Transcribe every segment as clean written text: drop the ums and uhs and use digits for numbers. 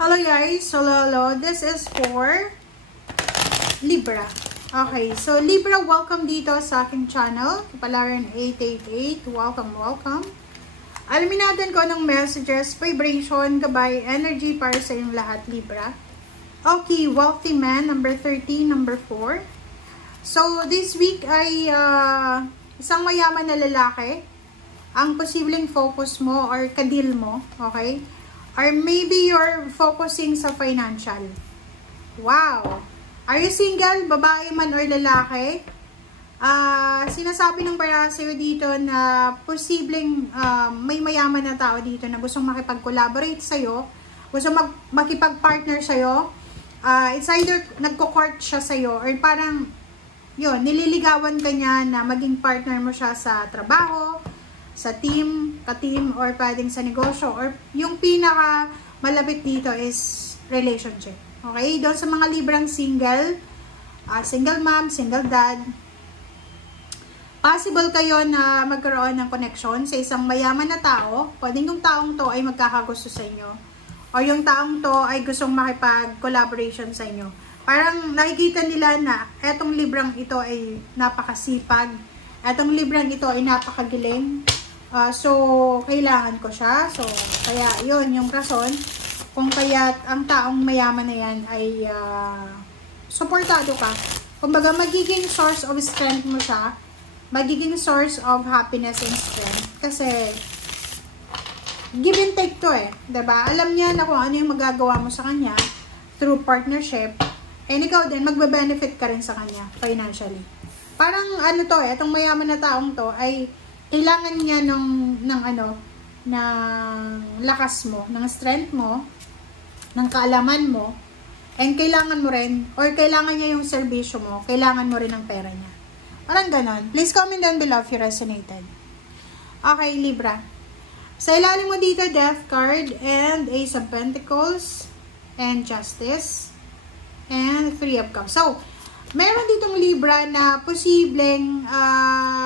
Hello guys, hello. This is for Libra. Okay, so Libra, welcome dito sa aking channel, Kapalaran 888. Welcome. Alamin natin ko ng messages, vibration, gabay, energy para sa inyong lahat, Libra. Okay, wealthy man, number 13, number 4. So, this week ay isang mayaman na lalaki ang posibleng focus mo or kadil mo, okay? Or maybe you're focusing sa financial. Wow! Are you single, babae man or lalaki? Sinasabi ng para sa'yo dito na posibleng may mayaman na tao dito na gustong makipag-collaborate sa'yo, gustong makipag-partner sa'yo. It's either nagko-court siya sa'yo or parang yun, nililigawan ka niya na maging partner mo siya sa trabaho, sa team, ka-team, or pwedeng sa negosyo, or yung pinaka malapit dito is relationship. Okay? Doon sa mga Librang single, single mom, single dad, possible kayo na magkaroon ng connection sa isang mayaman na tao. Pwedeng yung taong to ay magkakagusto sa inyo, o yung taong to ay gustong makipag-collaboration sa inyo. Parang nakikita nila na etong Librang ito ay napakasipag, etong Librang ito ay napakagaling. So, kailangan ko siya. So, kaya yun yung rason kung kaya ang taong mayaman na yan ay supportado ka. Kumbaga, magiging source of strength mo siya. Magiging source of happiness and strength. Kasi, give and take to eh. Diba? Alam niya na kung ano yung magagawa mo sa kanya through partnership. And ikaw din, magbe-benefit ka rin sa kanya financially. Parang ano to eh, itong mayaman na taong to ay kailangan niya ng lakas mo, ng strength mo, ng kaalaman mo, and kailangan mo rin, or kailangan niya yung serbisyo mo, kailangan mo rin ng pera niya. Parang ganon. Please comment down below if you resonated. Okay, Libra. Sa ilalim mo dito, Death card, and Ace of Pentacles, and Justice, and Three of Cups. So, meron ditong Libra na posibleng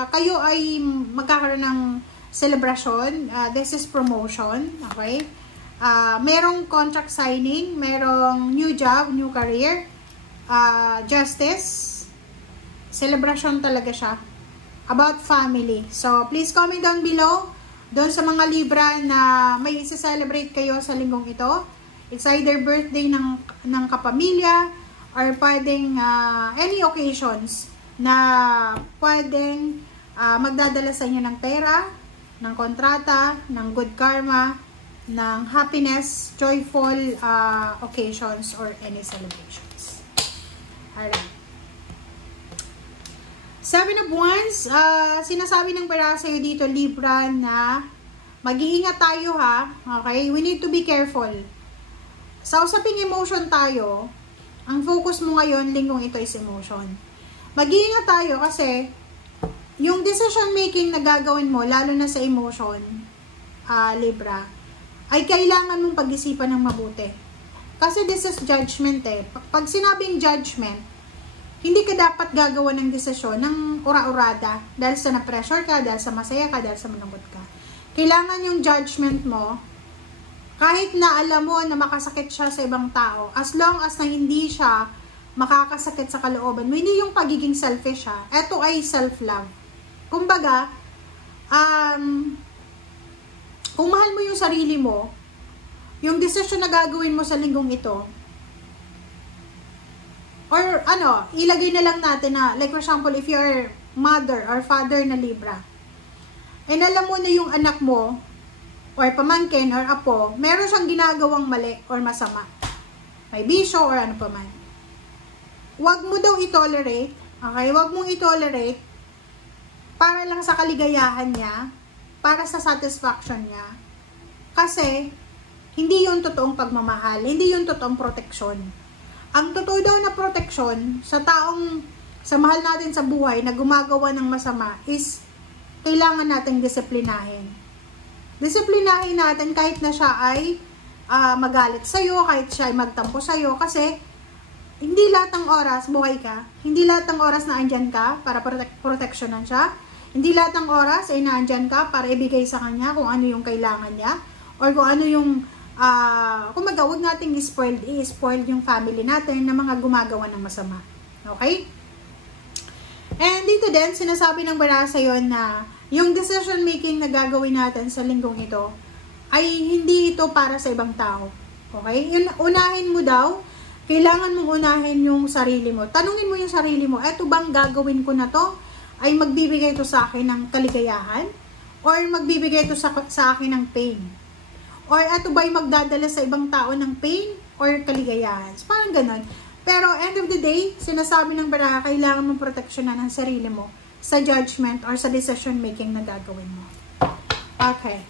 kayo ay magkakaroon ng celebration. This is promotion. Okay? Merong contract signing, merong new job, new career, justice, celebration talaga siya. About family. So, please comment down below doon sa mga Libra na may isa-celebrate kayo sa linggong ito. It's either birthday ng kapamilya, or pwedeng any occasions na pwedeng magdadala sa inyo ng pera, ng kontrata, ng good karma, ng happiness, joyful occasions, or any celebrations. Alright. Seven of Wands, sinasabi ng para sa'yo dito, Libra, na mag-iingat tayo ha. Okay? We need to be careful. Sa usaping emotion tayo, ang focus mo ngayon, linggong ito is emotion. Mag-iingat tayo kasi yung decision making na gagawin mo, lalo na sa emotion, Libra, ay kailangan mong pag-isipan ng mabuti. Kasi this is judgment eh. Pag sinabing judgment, hindi ka dapat gagawa ng desisyon ng ura-urada dahil sa na-pressure ka, dahil sa masaya ka, dahil sa malungkot ka. Kailangan yung judgment mo, kahit na alam mo na makasakit siya sa ibang tao, as long as na hindi siya makakasakit sa kalooban mo, hindi yung pagiging selfish ha. Ito ay self-love. Kumbaga, kung mahal mo yung sarili mo, yung decision na gagawin mo sa linggong ito, or ilagay na lang natin na, like for example, if you're mother or father na Libra, and alam mo na yung anak mo, or pamangkin, or apo, meron siyang ginagawang mali or masama. May bisyo or ano pa man. Huwag mo daw i-tolerate, okay? Huwag mong i-tolerate para lang sa kaligayahan niya, para sa satisfaction niya. Kasi, hindi yun totoong pagmamahal, hindi yun totoong proteksyon. Ang totoo daw na proteksyon sa taong, sa mahal natin sa buhay na gumagawa ng masama is, kailangan nating disiplinahin. Disiplinahin natin kahit na siya ay magalit sa'yo, kahit siya ay magtampo sa'yo, kasi hindi lahat ng oras buhay ka, hindi lahat ng oras na andyan ka para proteksyonan siya, hindi lahat ng oras ay naandyan ka para ibigay sa kanya kung ano yung kailangan niya, or kung ano yung kumaga, huwag nating i-spoil yung family natin na mga gumagawa ng masama. Okay? And dito din, sinasabi ng bara sa'yo na yung decision making na gagawin natin sa linggong ito ay hindi ito para sa ibang tao. Okay? Unahin mo daw, kailangan mong unahin yung sarili mo. Tanungin mo yung sarili mo, eto bang gagawin ko na to ay magbibigay ito sa akin ng kaligayahan? Or magbibigay ito sa akin ng pain? Or eto ba'y magdadala sa ibang tao ng pain or kaligayahan? So, parang ganun. Pero end of the day, sinasabi ng baraha, kailangan mong proteksyonan ang sarili mo sa judgment or sa decision making na gagawin mo. Okay.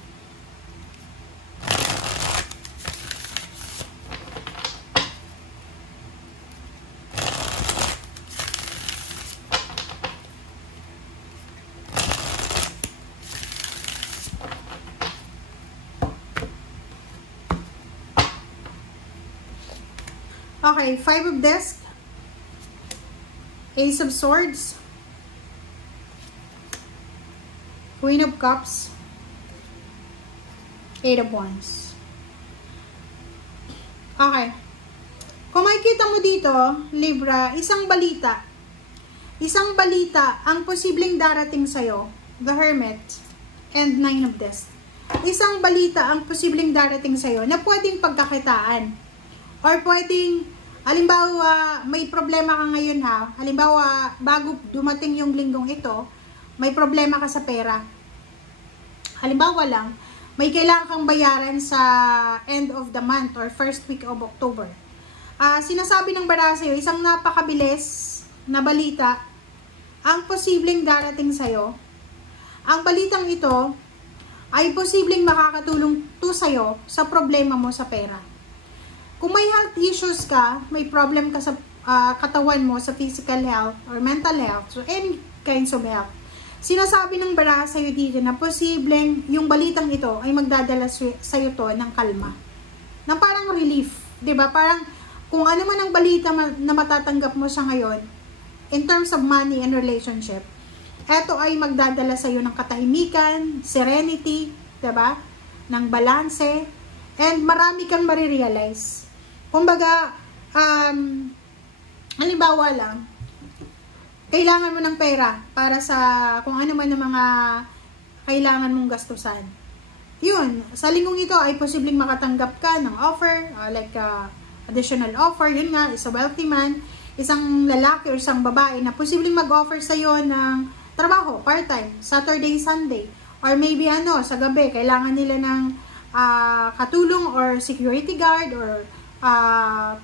Okay, 5 of Discs, Ace of Swords, Queen of Cups, 8 of Wands. Okay. Kung makikita mo dito, Libra, isang balita ang posibleng darating sa'yo, the Hermit, and 9 of Discs. Isang balita ang posibleng darating sa'yo na pwedeng pagkakitaan. Or pwedeng, halimbawa, may problema ka ngayon ha. Halimbawa, bago dumating yung linggong ito, may problema ka sa pera. Halimbawa lang, may kailangan kang bayaran sa end of the month or first week of October. Sinasabi ng bara sa'yo, isang napakabilis na balita ang posibleng darating sa'yo. Ang balitang ito ay posibleng makakatulong to sa'yo sa problema mo sa pera. Kung may health issues ka, may problem ka sa katawan mo, sa physical health or mental health, so any kinds of health, sinasabi ng baraha sa'yo dito na posibleng yung balitang ito ay magdadala sa'yo to ng kalma. Ng parang relief. Diba? Parang kung ano man ang balita na matatanggap mo sa ngayon, in terms of money and relationship, eto ay magdadala sa'yo ng katahimikan, serenity, diba? Ng balanse, and marami kang marirealize. Kumbaga, halimbawa lang, kailangan mo ng pera para sa kung ano man ang mga kailangan mong gastusan. Yun, sa linggong ito ay posibleng makatanggap ka ng offer, like additional offer, yun nga, is a wealthy man, isang lalaki or isang babae na posibleng mag-offer sa'yo ng trabaho, part-time, Saturday, Sunday, or maybe sa gabi, kailangan nila ng katulong or security guard or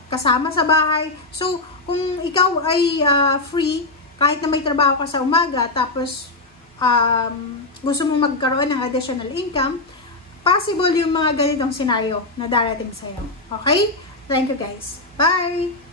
kasama sa bahay. So, kung ikaw ay free, kahit na may trabaho ka sa umaga, tapos gusto mong magkaroon ng additional income, possible yung mga ganitong scenario na darating sa'yo. Okay? Thank you guys. Bye!